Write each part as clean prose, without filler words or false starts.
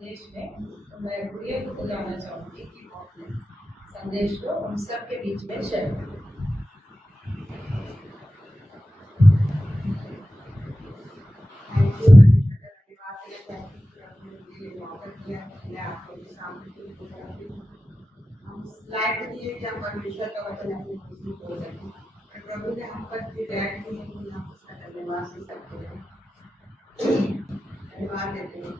संदेश में, तो मैं गुड़िया को बुलाना चाहूंगी कि वो अपने संदेश को हम सब के बीच में शेयर करें। परमेश्वर का वचन अपनी खुशी बोल सकें। प्रभु ने हम पर दिलाया कि हम उसका धन्यवाद भी सकते हैं, धन्यवाद देते हैं।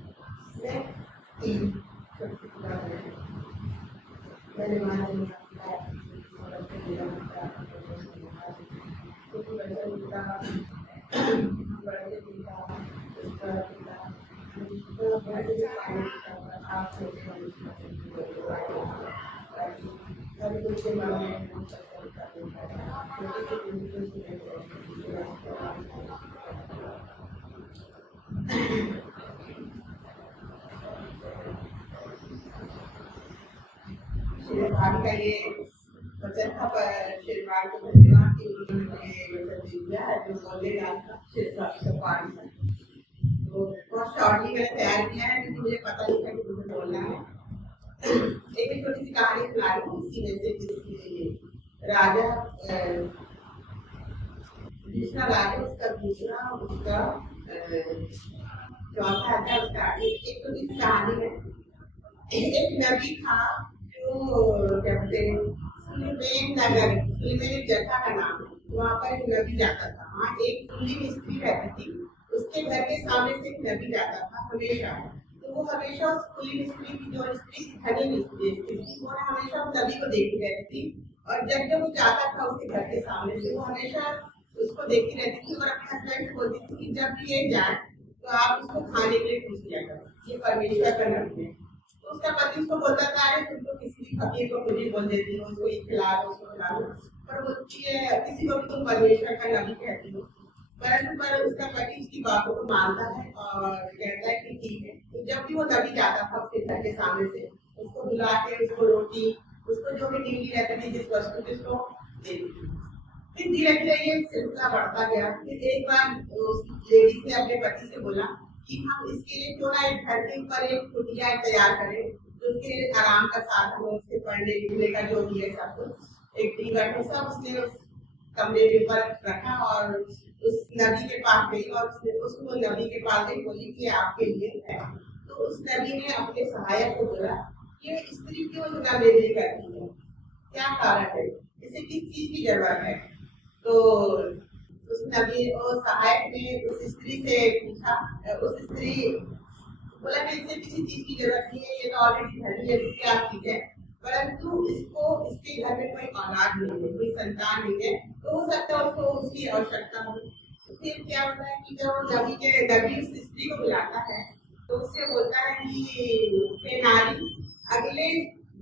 श्रीमान का ये वचन था, श्रीमान को धन्यवाद कि उन्होंने वचन दिया है जो बोलेगा श्रीमान तो बहुत शॉर्टली मैंने तैयार किया है क्योंकि मुझे पता नहीं था कि मुझे बोलना है। एक छोटी सी कहानी सुना रही हूँ इसी में से, जिसकी राजा दूसरा राजा उसका दूसरा उसका चौथा था उसका एक छोटी सी कहानी है। एक नबी था जो कहते नगर एक जगह का नाम है, वहाँ पर एक नबी जाता था। वहाँ एक कुलीन स्त्री रहती थी, उसके घर के सामने से एक नबी जाता था हमेशा। तो वो हमेशा उस कुलीन स्त्री की जो स्त्री धनी स्त्री थी वो हमेशा उस नबी को देखती रहती थी, और जब जब वो जाता था उसके घर के सामने से वो हमेशा उसको देखती रहती थी और अपने हस्बैंड से बोलती थी कि जब भी ये जाए तो आप उसको खाने के लिए पूछ लिया करो, ये परमेश्वर का नबी है। उसका पति उसको बोलता था अरे तुम तो किसी भी फकीर को खुद ही बोल देती हो, उसको ये खिला दो उसको खिला दो, पर बोलती है किसी को भी तुम परमेश्वर का नबी कहती हो। परंतु पर उसका पति उसकी बातों को मानता है और कहता है कि ठीक है। तो जब भी वो नबी जाता था उसके घर के सामने से उसको बुला के उसको रोटी उसको जो भी नीली रहती थी जिस वस्तु की उसको देती थी। फिर धीरे धीरे ये सिलसिला बढ़ता गया। फिर एक बार उस लेडीज ने अपने पति से बोला कि हम इसके लिए क्यों ना एक घर के ऊपर एक कुटिया तैयार करें, जो उसके आराम का साधन हो, उसके पढ़ने लिखने का जो भी है सब कुछ एक टीकर सब उसने उस कमरे के ऊपर रखा और उस नबी के पास गई और उसको नबी के पास गई, बोली कि आपके लिए है। तो उस नबी ने अपने सहायक को बोला ये स्त्री क्यों इतना बेदरी करती है, क्या कारण है, इसे किस चीज की जरूरत है। तो उस नबी और सहायक ने उस स्त्री से पूछा, उस स्त्री बोला कि इसे किसी चीज की जरूरत नहीं है, ये तो ऑलरेडी धनी है, क्या चीज है, परंतु इसको इसके घर में कोई औलाद नहीं है, कोई संतान नहीं है, तो हो सकता है उसको उसकी आवश्यकता हो। फिर क्या होता है कि जब नबी उस स्त्री को बुलाता है तो उससे बोलता है कि नारी अगले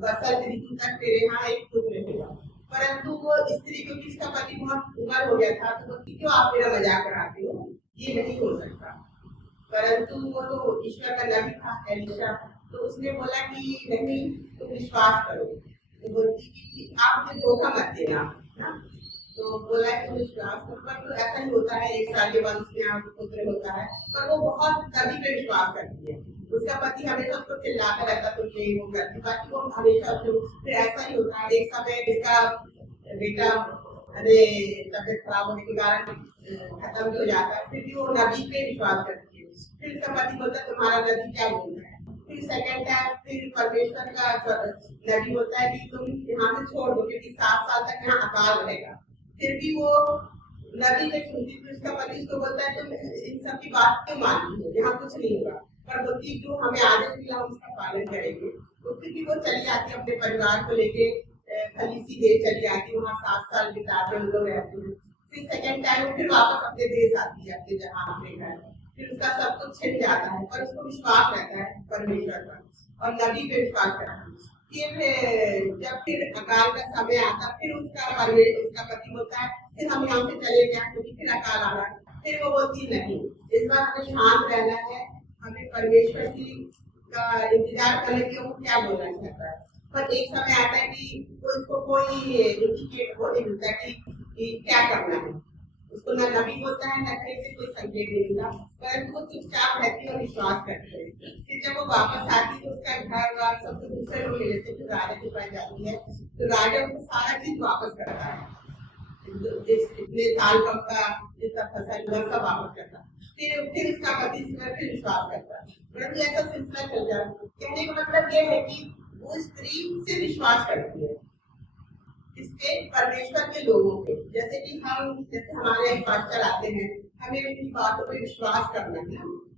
बसंत ऋतु तक तेरे यहाँ एक पुत्र रहेगा। परंतु वो स्त्री क्योंकि इसका पति बहुत उम्र हो गया था तो बोलती क्यों आप मेरा मजाक उड़ाते हो, ये नहीं हो सकता। परंतु वो तो ईश्वर का नबी था एलिशा, तो उसने बोला कि नहीं तुम विश्वास करो। तो बोलती कि आप मुझे धोखा मत देना ना। तो बोला कि विश्वास करो, पर तो ऐसा ही होता है, एक साल के बाद उसके यहाँ पुत्र होता है, पर वो बहुत नबी पे विश्वास करती है। उसका पति हमेशा उसको चिल्लाता रहता तो ये वो करती, बाकी वो हमेशा फिर ऐसा ही होता है। एक समय इसका बेटा अरे तबियत खराब होने के कारण खत्म भी हो जाता है, फिर भी वो नबी पे विश्वास करती है। फिर उसका पति बोलता है तुम्हारा नबी क्या बोलता है। फिर सेकंड टाइम फिर परमेश्वर का नबी बोलता है कि तुम यहाँ से छोड़ दो क्योंकि 7 साल तक यहाँ अकाल रहेगा। फिर भी वो नबी ने सुनती, फिर उसका पति उसको बोलता है तुम इन सब की बात क्यों मानती हो, यहाँ कुछ नहीं होगा। पर बोलती जो हमें आदेश मिला हम उसका पालन करेंगे। तो फिर भी वो चली जाती अपने परिवार को लेके खलीसी देश चली जाती, वहाँ 7 साल बिताते हम लोग रहते हैं। फिर सेकंड टाइम फिर वापस अपने देश आती है, अपने जहाँ अपने घर। फिर उसका सब कुछ छिन जाता है, पर उसको विश्वास रहता है परमेश्वर पर और नबी पे विश्वास रहता है। फिर जब फिर अकाल का समय आता फिर उसका पति बोलता है फिर हम यहाँ से चले गए क्योंकि फिर अकाल आ रहा है। फिर वो बोलती नहीं, इस बार हमें शांत रहना है, हमें परमेश्वर की का इंतजार करने के वो क्या बोलना चाहता है। पर एक समय आता है कि उसको कोई इंडिकेट वो नहीं मिलता कि क्या करना है। उसको न नबी बोलता है, न कहीं से कोई संकेत नहीं मिलता, परंतु वो चुपचाप रहती है और विश्वास करती है। फिर जब वो वापस आती तो उसका घर वार सब तो दूसरे लोग ले लेते, फिर राजा के पास जाती है तो राजा उसको सारा चीज वापस करता है, इतने साल का उसका जितना फसल हुआ सब वापस करता। फिर उसका पति फिर विश्वास करता, परंतु ऐसा सिलसिला चल जाता। कहने का मतलब ये है कि वो स्त्री से विश्वास करती है इसके परमेश्वर के लोगों पे, जैसे कि जैसे हमारे पास चलाते हैं, हमें उनकी बातों पे विश्वास करना है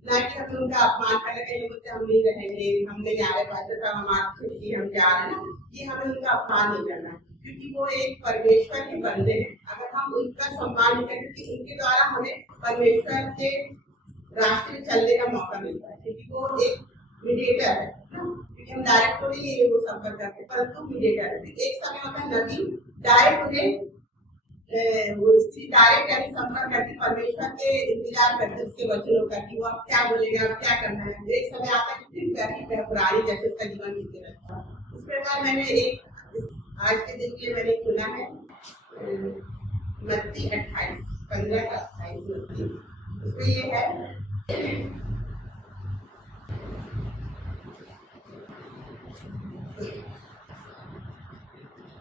ना कि हमें उनका अपमान करने के लिए हम नहीं रहेंगे, हम नहीं आ रहे पास हम जा रहे हैं ना, ये हमें उनका अपमान नहीं करना, क्योंकि वो एक परमेश्वर के बंदे हैं। अगर हम उनका सम्मान नहीं करें कि उनके द्वारा हमें परमेश्वर के रास्ते में चलने का मौका मिलता है, क्योंकि वो एक मीडिएटर है ना, क्योंकि हम डायरेक्ट तो नहीं वो संपर्क करते, परंतु मीडिएटर है। एक समय होता है नबी डायरेक्ट उन्हें वो स्त्री डायरेक्ट यानी संपर्क करती, परमेश्वर के इंतजार करते उसके वचनों का कि वो अब क्या बोलेगा, अब क्या करना है। एक समय आता है कि फिर पुरानी जैसे उसका जीवन बीते रहता है। इस प्रकार मैंने एक आज के दिन के लिए मैंने चुना है मत्ती 28:15-28 उसमें ये है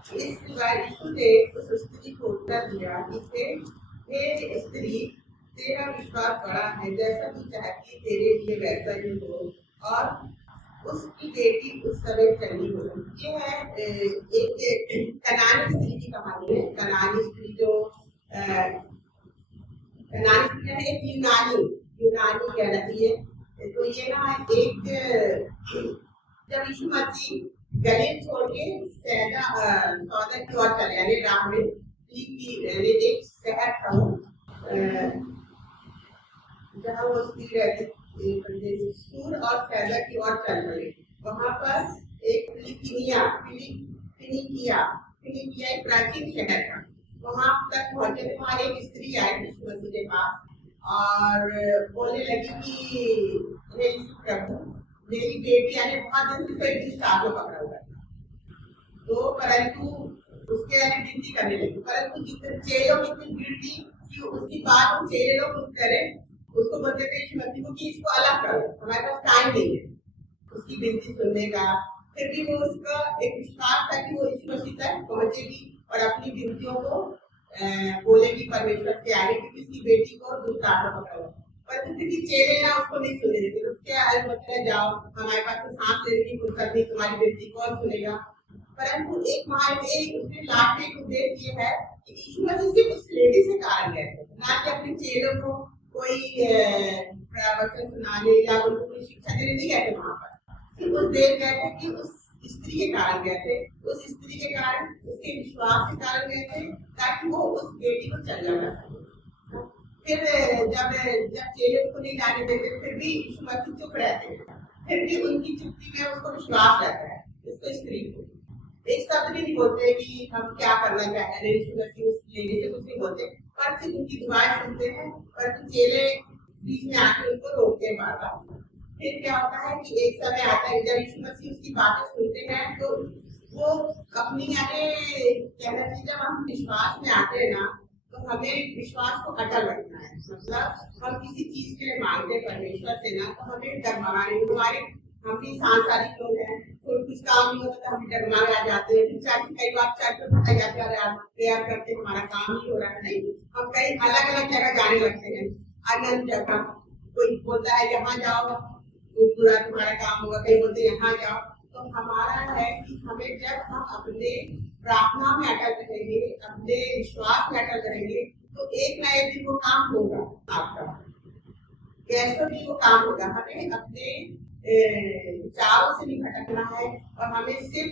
इस यीशु ने उस स्त्री को उत्तर दिया कि हे स्त्री, तेरा विश्वास बड़ा है, जैसा तू चाहती तेरे लिए वैसा ही हो। और उसकी बेटी उस समय चली हो। ये है एक कनानी स्त्री की कहानी है। कनानी स्त्री जो कनानी स्त्री है एक यूनानी कहलाती है। तो ये ना एक जब यीशु मसीह गलील छोड़ के सौदा की ओर चले, यानी राह में एक शहर था जहाँ वो स्त्री रहती सूर और सैदा की ओर चल रही। वहां पर एक फिनिकिया एक प्राचीन शहर था। वहां तक पहुंचे तो वहां एक स्त्री आई यीशु मसीह के पास और बोलने लगी कि हे यीशु प्रभु, मेरी बेटी यानी बहुत दिन से कोई स्टार को पकड़ा हुआ था, तो परंतु उसके यानी विनती करने लगी, परंतु जितने चेलों की इतनी भीड़ थी कि उसकी बात चेले लोग कुछ करें, उसको बोलते थे यीशु मसीह को कि इसको अलग करो, हमारे पास टाइम नहीं है उसकी विनती सुनने का। फिर भी वो उसका एक विश्वास था कि वो यीशु मसीह तक पहुंचेगी और अपनी विनतियों को बोलेगी परमेश्वर के आगे, क्योंकि उसकी बेटी को दुष्ट आत्मा पकड़ा हुआ। परंतु फिर भी चेले ना उसको नहीं सुनने देते, उसके आगे बोलते हैं जाओ, हमारे पास तो सांस लेने की फुर्सत नहीं, तुम्हारी बेटी कौन सुनेगा। परंतु एक उसके लास्ट एक उद्देश्य ये है कि यीशु मसीह सिर्फ उस लेडी से कारण गए थे, ना कि अपने चेलों को कोई प्रवचन सुनाने या उनको कोई शिक्षा देने नहीं गए थे। वहां पर सिर्फ उस देर गए थे कि उस स्त्री के कारण गए थे, उस स्त्री के कारण उसके विश्वास के कारण गए थे, ताकि वो उस बेटी को चल जाना। फिर जब चेले उसको नहीं जाने देते, फिर भी यीशु मसीह चुप रहते हैं, फिर भी उनकी चुप्पी में उसको विश्वास रहता है। इसको स्त्री को एक शब्द भी नहीं बोलते कि हम क्या करना चाहते हैं, यीशु मसीह उस लेडी से कुछ नहीं बोलते, पर सिर्फ उनकी दुआएं सुनते हैं। पर चेले बीच में आके उनको रोकते हैं बार बार। फिर क्या होता है कि एक समय आता है जब यीशु मसीह उसकी बातें सुनते हैं तो वो अपनी यानी कहना चाहिए जब हम विश्वास में आते हैं ना, तो हमें विश्वास को अटल रखना है। मतलब हम किसी चीज के लिए मांगते हैं परमेश्वर से ना, तो हमें डगमगाने हमारे हम भी सांसारिक लोग हैं, तो कुछ काम नहीं होता तो हम डगमगा आ जाते हैं। कई बार प्रेयर करते हमारा काम नहीं हो रहा है, नहीं, हम कई अलग अलग जगह जाने लगते हैं, अनंत जगह। कोई बोलता है यहाँ जाओ तो पूरा तुम्हारा काम होगा, कहीं बोलते यहाँ जाओ। तो हमारा है कि हमें जब हम अपने प्रार्थना में अटल रहेंगे, अपने विश्वास में अटल रहेंगे, तो एक ना एक दिन वो काम होगा आपका, कैसे भी वो काम होगा। हमें अपने विचारों से नहीं भटकना है और हमें सिर्फ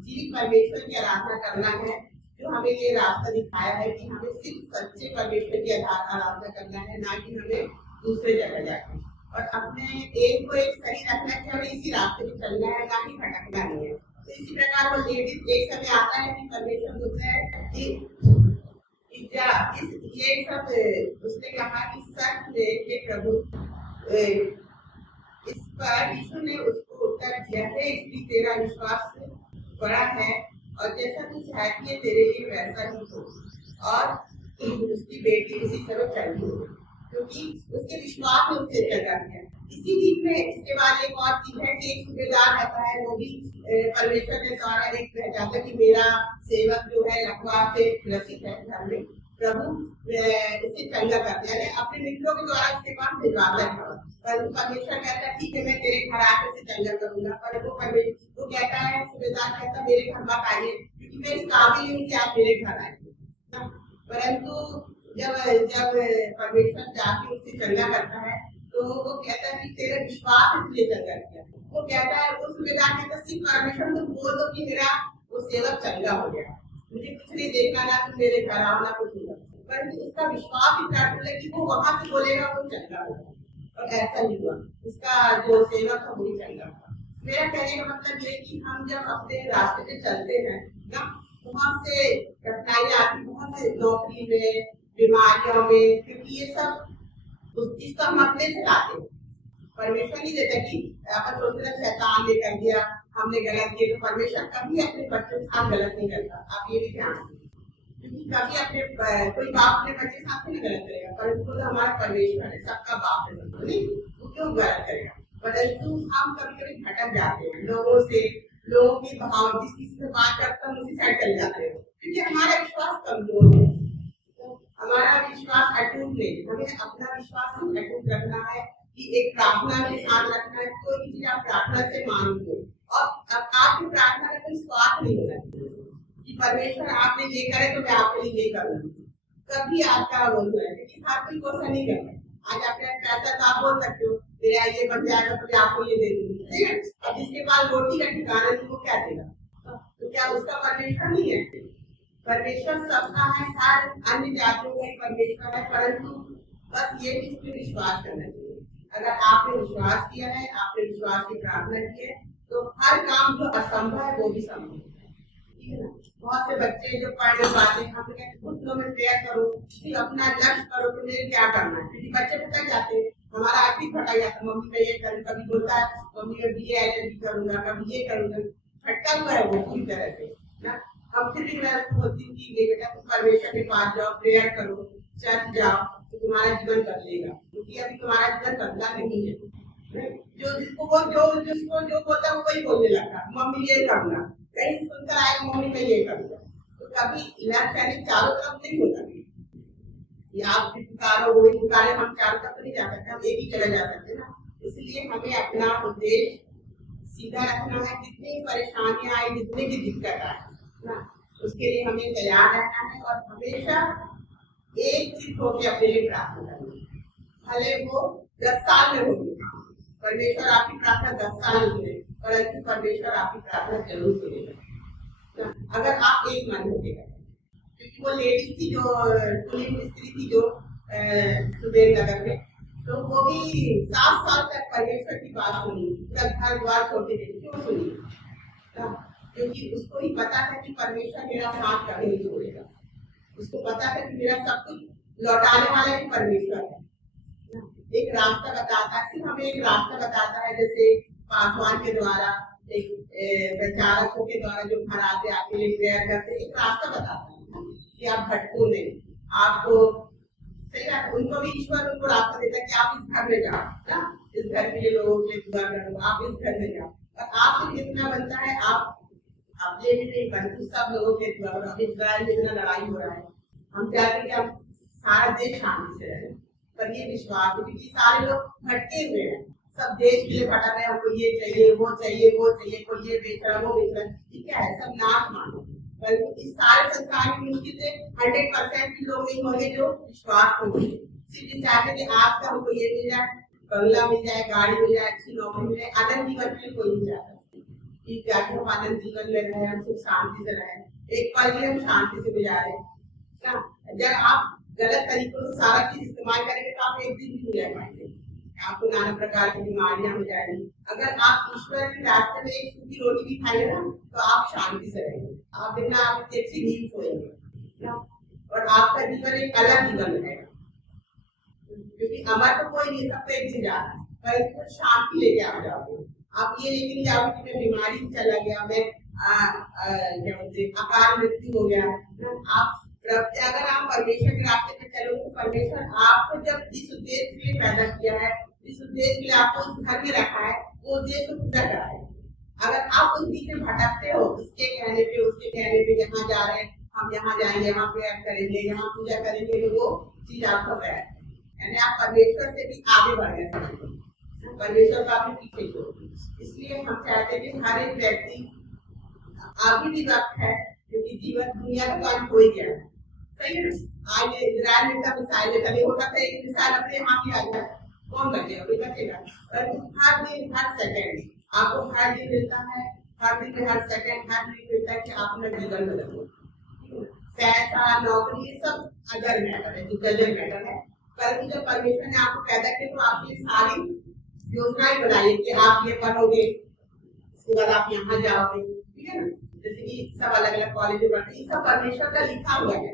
जीवित परमेश्वर की आराधना करना है, जो हमें ये रास्ता दिखाया है कि हमें सिर्फ सच्चे परमेश्वर की आराधना करना है, ना कि हमें दूसरे जगह जाकर। और अपने एक को एक सही रखना कि हमें इसी रास्ते में चलना है, ना कि भटकना नहीं है। तो इसी प्रकार वो लेडीज एक समय आता है कि परमेश्वर बोलता है कि ये सब उसने कहा कि सच में हे प्रभु। इस पर यीशु ने उसको उत्तर दिया है, इसलिए तेरा विश्वास बड़ा है और जैसा तू चाहती है तेरे लिए वैसा ही हो। और उसकी बेटी उसी तरह चल रही है, क्योंकि उसके विश्वास में उससे चल रहा है। इसी बीच में इसके बाद एक और चीज है कि एक सूबेदार रहता है, वो भी परमेश्वर के द्वारा एक रह जाता है कि मेरा सेवक जो है लकवा से ग्रसित है घर में, प्रभु इससे चंगा करते हैं, अपने मित्रों के द्वारा उसके पास भिजवाता है। परंतु परमेश्वर कहता है ठीक है मैं तेरे घर आकर से चंगा करूंगा, पर वो कहता है, सूबेदार कहता है मेरे घर मत आइए क्योंकि मैं इस काबिल हूँ कि आप मेरे घर आए। परंतु जब जब परमेश्वर जाके उससे चंगा करता है तो वो कहता है कि तेरा विश्वास इसलिए चंगा किया। वो कहता है, उस सूबेदार कहता है सिर्फ परमेश्वर तुम बोल दो कि मेरा वो सेवक चंगा हो गया, मुझे कुछ नहीं देखना, ना तुम मेरे घर आओ ना कुछ नहीं। परंतु उसका विश्वास इतना अटूट है कि वो वहां से बोलेगा वो चंगा होगा, और ऐसा ही हुआ, उसका जो सेवक था वही चंगा था। मेरा कहने का मतलब ये कि हम जब अपने रास्ते पे चलते हैं ना, बहुत से कठिनाई आती, बहुत से नौकरी में, बीमारियों में, क्योंकि ये सब इसको हम अपने से लाते हैं। परमेश्वर नहीं देता कि अपन सोचते हैं शैतान ने कर दिया, हमने गलत किया, तो परमेश्वर कभी अपने बच्चों के साथ गलत नहीं करता। आप ये भी ध्यान रखिए, क्योंकि कभी अपने कोई बाप अपने बच्चे के साथ नहीं गलत करेगा, परंतु तो हमारा परमेश्वर है, सबका बाप है, नहीं वो क्यों गलत करेगा। परंतु हम कभी कभी भटक जाते हैं लोगों से, लोगों के भाव, जिस किसी से बात करते हैं उसी साइड चल जाते हैं, क्योंकि हमारा विश्वास कमजोर है, हमारा विश्वास अटूट नहीं। हमें अपना विश्वास अटूट रखना है कि एक प्रार्थना के साथ रखना है, कोई भी चीज आप प्रार्थना से मांगो, और आपकी प्रार्थना में कोई स्वार्थ नहीं होना चाहिए कि परमेश्वर आपने ये करे तो मैं आपके लिए ये करूंगी, कभी आपका बोल रहा है, क्योंकि हर कोई कोसा नहीं करना। आज आपने पैसा तो आप बोल सकते हो मेरा ये बन जाएगा तो मैं आपको ये दे दूंगी, ठीक है। अब जिसके पास रोटी का ठिकाना नहीं वो क्या देगा, तो क्या उसका परमेश्वर नहीं है? परमेश्वर सबका है, हर अन्य जातियों का परमेश्वर है, परंतु बस ये चीज पे विश्वास करना चाहिए। अगर आपने विश्वास किया है, आपने विश्वास की प्रार्थना की है, तो हर काम जो असंभव है वो भी संभव है, ठीक है ना। बहुत से बच्चे जो पढ़ नहीं पाते, हम कहते घुटनों में प्रेयर करो, फिर अपना लक्ष्य करो कि मुझे क्या करना है, क्योंकि बच्चे भटक जाते हैं, हमारा आखिर फटा जाता, मम्मी मैं ये करूँ, कभी बोलता है मम्मी मैं BA IIT करूंगा, कभी ये करूंगा, भटका हुआ है वो पूरी तरह से ना। हम फिर भी मैं बोलती हूँ कि बेटा तुम परमेश्वर के पास जाओ, प्रेयर करो, चर्च जाओ, तो तुम्हारा जीवन बदलेगा, क्योंकि अभी तुम्हारा जीवन बदला नहीं है। जो जिसको जो बोलता है वो वही बोलने लगा, मम्मी ये करना, कहीं सुनकर आए मम्मी मैं ये करूंगा, तो कभी लक्ष्य चारों तरफ नहीं होता, या आप भी पुकारो वो भी पुकारे, हम चारों तरफ नहीं जा सकते, हम एक ही जगह जा सकते ना। इसलिए हमें अपना उद्देश्य सीधा रखना है, जितनी परेशानियां आए, जितनी भी दिक्कत आए ना, उसके लिए हमें तैयार रहना है, और हमेशा एक चित होकर अपने लिए प्रार्थना करनी है। भले वो 10 साल में होगी, परमेश्वर आपकी प्रार्थना 10 साल में सुने, परंतु परमेश्वर आपकी प्रार्थना जरूर सुनेगा अगर आप एक मन होकर। क्योंकि वो लेडीज थी जो पुलिस स्त्री थी जो सुबेर नगर में, तो वो भी 7 साल तक परमेश्वर की बात सुनी, पूरा घर द्वार छोड़ते थे। क्यों सुनी? क्योंकि उसको ही पता था कि परमेश्वर मेरा साथ कभी नहीं छोड़ेगा, उसको पता था कि मेरा सब कुछ लौटाने वाला ही परमेश्वर है। एक रास्ता बताता है, सिर्फ हमें एक रास्ता बताता है, जैसे पासवान के द्वारा, एक प्रचारकों के द्वारा जो घर आते आपके लिए प्रेयर करते, एक रास्ता बताता है कि आप भटको नहीं, आपको सही है। उनको भी ईश्वर उनको रास्ता देता है कि आप इस घर में जाओ ना, इस घर के लिए लोगों के लिए दुआ करो, आप इस घर में जाओ, और आपसे जितना बनता है आप अपने भी नहीं बनते, सब लोगों के दुआ करो। अब इजराइल में इतना लड़ाई हो रहा है, हम चाहते हैं कि हम सारा देश शांति से रहे, पर ये विश्वास है क्योंकि सारे लोग भटके हुए हैं, सब देश के लिए भटक रहे हैं, हमको ये चाहिए वो चाहिए वो चाहिए, कोई ये बेच रहा वो बेच रहा, ठीक है, सब नाश मानो। परंतु इस सारे संसार की मुश्किल से 100% भी लोग नहीं होंगे जो विश्वास होंगे, सिर्फ चाहते कि आज का हमको ये मिल जाए, बंगला मिल जाए, गाड़ी मिल जाए, अच्छी नौकरी मिल जाए, आनंद जीवन के लिए कोई नहीं चाहता कि जाके हम आनंद जीवन ले रहे हैं, हम सुख शांति से रहे, एक पल भी हम शांति से गुजारे ना। जब आप गलत तरीकों से सारा चीज इस्तेमाल करेंगे तो आप एक दिन भी नहीं रह पाएंगे, आपको नाना प्रकार की बीमारियां हो जाएंगी। अगर आप ईश्वर के रास्ते में एक सूखी रोटी भी खाएंगे ना तो आप शांति से रहेंगे, आप बिना आप अच्छी नींद सोएंगे ना, और आपका जीवन एक अलग जीवन रहेगा, क्योंकि अमर तो कोई नहीं, सबको एक दिन जाना है, पर कुछ शांति लेके आप जाओगे। आप ये लेके नहीं जाओगे कि मैं बीमारी चला गया, मैं क्या बोलते अकाल मृत्यु हो गया ना, आप अगर आप परमेश्वर के रास्ते पे चलोगे तो परमेश्वर आपको जब जिस उद्देश्य के लिए पैदा किया है, जिस उद्देश्य के लिए आपको उस घर में रखा है, वो उद्देश्य को पूरा कराएगा। अगर आप उस बीच में भटकते हो, इसके कहने पे उसके कहने पे, यहाँ जा रहे हैं हम यहाँ जाएंगे, यहाँ प्रेयर करेंगे, यहाँ पूजा करेंगे, तो वो चीज आपका है, यानी आप परमेश्वर से भी आगे बढ़ गए, परमेश्वर को आपने पीछे छोड़। इसलिए हम चाहते हैं कि हर एक व्यक्ति, अभी भी वक्त है क्योंकि जीवन दुनिया का काम हो ही गया है, सही है। आज इजराइल में का मिसाइल लेता नहीं होता था, एक मिसाइल अपने यहाँ भी आ जाए, कौन बचेगा? कोई बचेगा? पर हर दिन हर सेकंड आपको हर दिन मिलता है, हर दिन में हर सेकंड हर दिन मिलता है कि आप अपना जीवन बदलो। पैसा, नौकरी, ये सब अदर मैटर है, जो डजन मैटर है। परंतु जब परमेश्वर ने आपको पैदा किया तो आपकी सारी योजनाएं बनाई कि आप ये पढ़ोगे, इसके बाद आप यहाँ जाओगे, ठीक है ना। जैसे कि सब अलग अलग कॉलेज में पढ़ते हैं, सब परमेश्वर का लिखा हुआ है।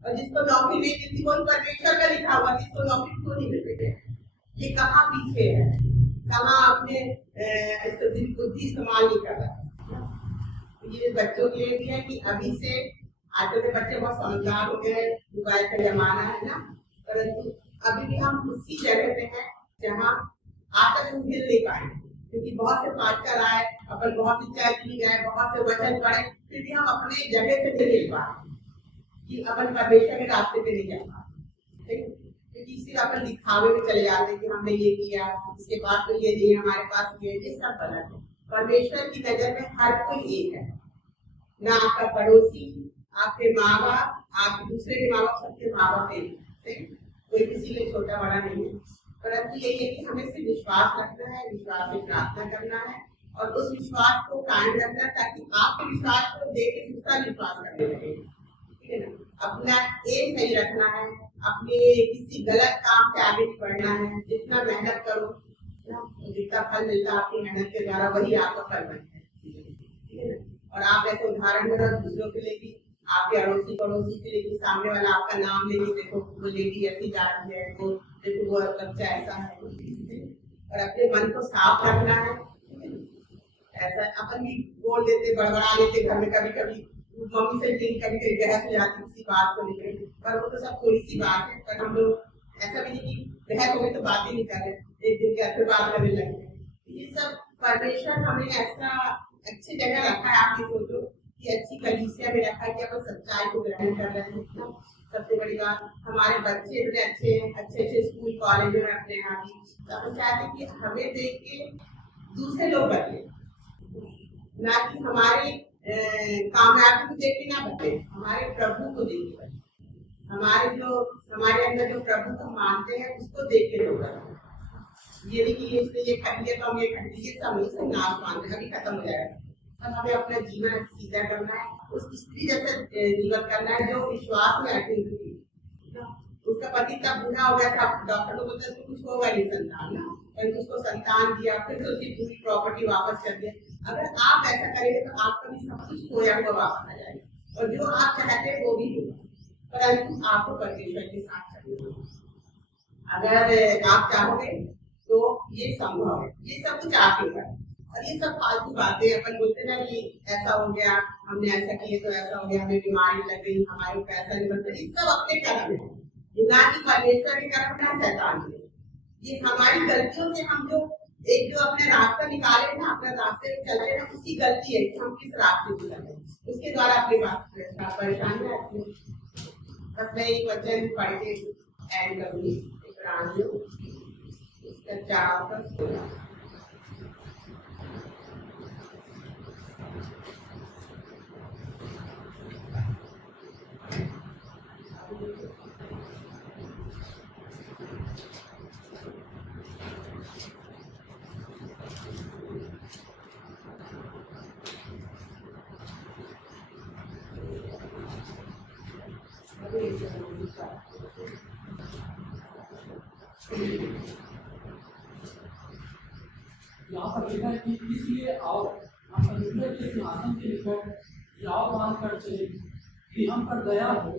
और जिसको नौकरी नहीं मिलती वो परमेश्वर का लिखा हुआ, जिसको नौकरी क्यों नहीं मिल रही है, ये कहाँ पीछे है, कहाँ अपने बुद्धि इस्तेमाल नहीं कर रहा। ये बच्चों के लिए भी है कि अभी से आजकल के बच्चे बहुत समझदार हो गए, मोबाइल का जमाना है ना, परंतु अभी भी हम उसी जगह पे हैं जहाँ आज तक हम हिल नहीं पाए, क्योंकि बहुत से पास्टर आए, अपन बहुत सी चर्च भी गए, बहुत से वचन पढ़े, फिर भी हम अपने जगह से नहीं हिल पाए कि अपन परमेश्वर के रास्ते पे नहीं जा पाए, क्योंकि इसी अपन दिखावे में चले जाते हैं कि हमने ये किया, इसके पास तो ये नहीं, हमारे पास ये सब गलत है। परमेश्वर की नजर में हर कोई एक है, ना आपका पड़ोसी, आपके माँ बाप, आप दूसरे के माँ बाप, सबके माँ बाप एक, कोई किसी में छोटा बड़ा नहीं है। परंतु यही है कि हमें सिर्फ विश्वास रखना है, विश्वास में प्रार्थना करना है और उस विश्वास को कायम रखना है, ताकि आपके विश्वास को देख के दूसरा विश्वास करने लगे, ठीक है ना। अपना एम सही रखना है, अपने किसी गलत काम से आगे नहीं बढ़ना है। जितना मेहनत करो जितना फल मिलता है आपकी मेहनत के द्वारा, वही आपका फल बनता है, ठीक है ना। और आप ऐसे उदाहरण में दूसरों के लिए भी, आपके अड़ोसी पड़ोसी के लिए भी, सामने वाला आपका नाम लेके देखो वो लेडी ऐसी जा रही है, वो देखो वो बच्चा ऐसा है, और अपने मन को साफ रखना है। ऐसा अपन भी बोल देते, बड़बड़ा लेते घर में, कभी कभी मम्मी से कभी कभी बहस हो जाती किसी बात को लेकर, पर वो तो सब थोड़ी सी बात है। पर हम लोग ऐसा भी नहीं कि बहस हो गई तो बात ही नहीं कर रहे, एक दिन के फिर बात करने लगे। ये सब परमेश्वर हमें ऐसा अच्छी जगह रखा है, आप ये सोचो कि अच्छी कलीसिया में रखा है कि अपन सच्चाई को ग्रहण कर रहे हैं। सबसे बड़ी बात, हमारे बच्चे इतने अच्छे हैं, अच्छे अच्छे स्कूल कॉलेज में अपने यहाँ भी, तो हम चाहते हैं कि हमें देख के दूसरे लोग बदले, ना कि हमारी कामयाबी को देख के ना बदले, हमारे प्रभु को देख के बदले, हमारे जो हमारे अंदर जो प्रभु को मानते हैं उसको देख के लोग बदले। ये नहीं कि इसने ये खरीद लिया तो हम ये खरीद लिए, सब नहीं, सब नाश मानते अभी खत्म हो जाएगा। तब हमें अपना जीवन सीधा करना है, उस स्त्री जैसे जीवन करना है जो विश्वास में अटकी हुई। उसका पति तब बूढ़ा हो गया था, डॉक्टर को बोलते उसको कुछ होगा नहीं संतान ना, पर उसको संतान दिया, फिर तो उसकी पूरी प्रॉपर्टी वापस कर दिया। अगर आप ऐसा करेंगे तो आपका भी सब कुछ खोया हुआ वापस आ जाएगा, और जो आप चाहते हैं वो भी होगा, परंतु आपको परमेश्वर के साथ चलना होगा। अगर आप चाहोगे तो ये संभव है, ये सब कुछ आपके ऊपर। और ये सब फालतू बातें अपन बोलते ना कि ऐसा हो गया, हमने ऐसा किए तो ऐसा हो गया, हमें बीमारी लग गई, हमारे पैसा नहीं बनता, ये सब अपने कर्म है, ना कि परमेश्वर के कर्म ना शैतान के। ये हमारी गलतियों से हम जो एक जो अपने रास्ता निकाले ना, अपने रास्ते में चलते ना, उसी गलती है कि हम किस रास्ते पे चल रहे हैं, उसके द्वारा अपनी बात परेशानी आती है। बस मैं एक वचन पढ़ के एंड करूंगी, यहाँ पर लिखा है कि इसलिए आओ हम परमेश्वर के सिंहासन के निकट याव मान कर चले कि हम पर दया हो,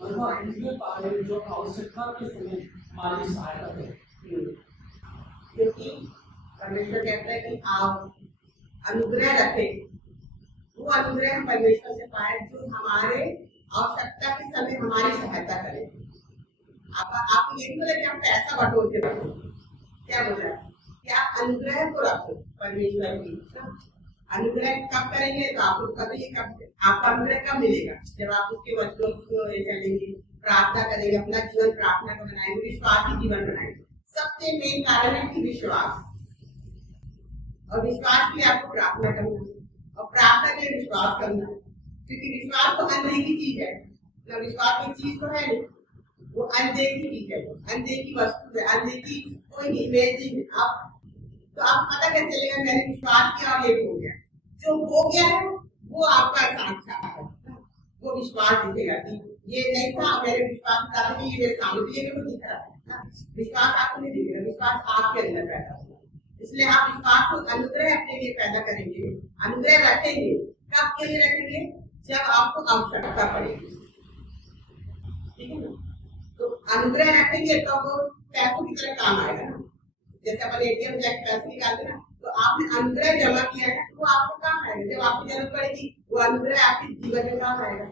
और वह अनुग्रह पाए जो आवश्यकता के समय हमारी सहायता करे। क्योंकि परमेश्वर कहता है कि आप अनुग्रह रखें, वो अनुग्रह हम परमेश्वर से पाए जो हमारे आवश्यकता के समय हमारी सहायता करें। आप ये नहीं बोले कि हम पैसा बटोर के रखो, क्या बोला कि आप अनुग्रह को रखो परमेश्वर की। अनुग्रह कब करेंगे तो आपको कभी आपका अनुग्रह कब मिलेगा, जब आप उसके वचनों को चलेंगे, प्रार्थना करेंगे, अपना जीवन प्रार्थना का बनाएंगे, विश्वासी जीवन बनाएंगे। सबसे मेन कारण है कि विश्वास, और विश्वास के लिए आपको प्रार्थना करना है, और प्रार्थना के लिए विश्वास करना है, क्योंकि विश्वास तो अनदेखी चीज है ना, विश्वास की चीज तो है नहीं, वो अनदेखी चीज है, अनदेखी वस्तु है, अनदेखी कोई इमेजिंग है। आप पता कैसे चलेगा मैंने विश्वास किया और ये हो गया, जो हो गया है वो आपका साक्षात है, वो विश्वास दिखेगा कि ये नहीं था, मेरे विश्वास करते कि ये मेरे सामने ये मेरे को दिख रहा है। विश्वास आपको नहीं दिखेगा, विश्वास आपके अंदर पैदा होगा। इसलिए आप विश्वास को अनुग्रह अपने लिए पैदा करेंगे, अनुग्रह रखेंगे। कब के लिए रखेंगे, जब आपको आवश्यकता पड़ेगी, ठीक है ना। तो अनुग्रह रखेंगे तो वो पैसों की तरह काम आएगा ना, जैसे अपन एटीएम जाके पैसे निकालते ना, तो आपने अनुग्रह जमा किया है तो वो आपको काम आएगा, जब आपकी जरूरत पड़ेगी वो अनुग्रह आपके जीवन में काम आएगा,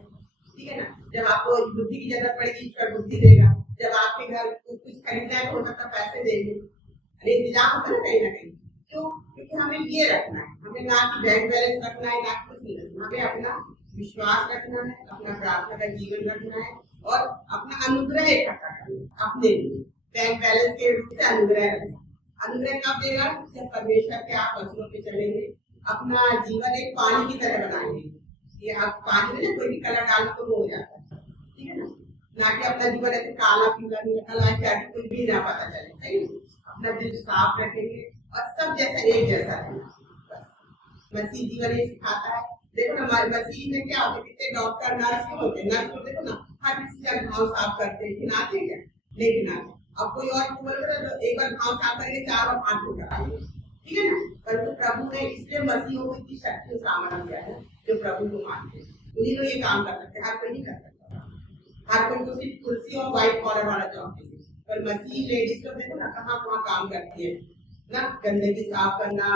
ठीक है ना। जब आपको बुद्धि की जरूरत पड़ेगी ईश्वर बुद्धि देगा, जब आपके घर कुछ खरीदना है तो हो सकता पैसे देंगे, अरे इंतजाम होता ना कहीं ना कहीं। क्यों, क्योंकि हमें ये रखना है, हमें ना कि बैंक बैलेंस रखना है, ना कुछ नहीं रखना, हमें अपना विश्वास रखना है, अपना प्रार्थना का जीवन रखना है, और अपना अनुग्रह इकट्ठा करना है अपने लिए। बैंक बैलेंस के रूप से अनुग्रह रखना, अनुग्रह कब देगा, जब परमेश्वर के आप वचनों पे चलेंगे, अपना जीवन एक पानी की तरह बनाएंगे। ये आप पानी में ना कोई भी कलर डाल तो वो हो जाता है, ठीक है ना, ना कि अपना जीवन ऐसे काला पीला नीला इत्यादि कोई भी ना पता चले, सही। अपना दिल साफ रखेंगे और सब जैसा एक जैसा रहना। मसीह जीवन ये सिखाता है। देखो ना मसीह में क्या होता है, कितने डॉक्टर नर्स होते हैं, नर्स को देखो ना हर किसी का घाव साफ करते हैं, खिलाते हैं क्या, नहीं खिलाते। अब कोई और बोल रहा है तो एक बार घाव साफ करेंगे, 4 बार 5 को कराएंगे, ठीक है ना। परंतु प्रभु ने इसलिए मसीहों को इतनी शक्ति सामर्थ्य दिया है, जो प्रभु को मानते हैं उन्हीं लोग ये काम कर सकते हैं, हर कोई नहीं कर सकता। हर कोई को सिर्फ कुर्सी और व्हाइट कॉलर वाला जॉब चाहिए, पर मसीह लेडीज को देखो ना कहाँ काम करती है ना, गंदगी साफ करना,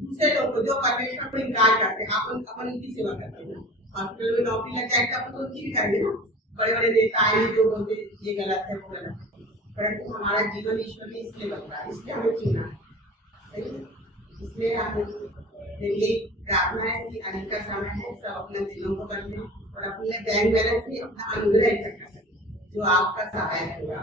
दूसरे लोग को जो परमेश्वर को इनकार करते हैं, अपन उनकी सेवा करते हैं ना। हॉस्पिटल में नौकरी लग जाए तो उनकी भी करेंगे ना। बड़े बड़े नेता आए जो बोलते ये गलत है वो गलत है, परंतु हमारा जीवन ईश्वर ने इसलिए बनता है, इसलिए हमें चुना है, इसलिए यही प्रार्थना है कि अनेक का समय है, सब अपने दिलों को बदलें और अपने बैंक बैलेंस में अपना अनुग्रह इकट्ठा करें, जो आपका सहायक होगा।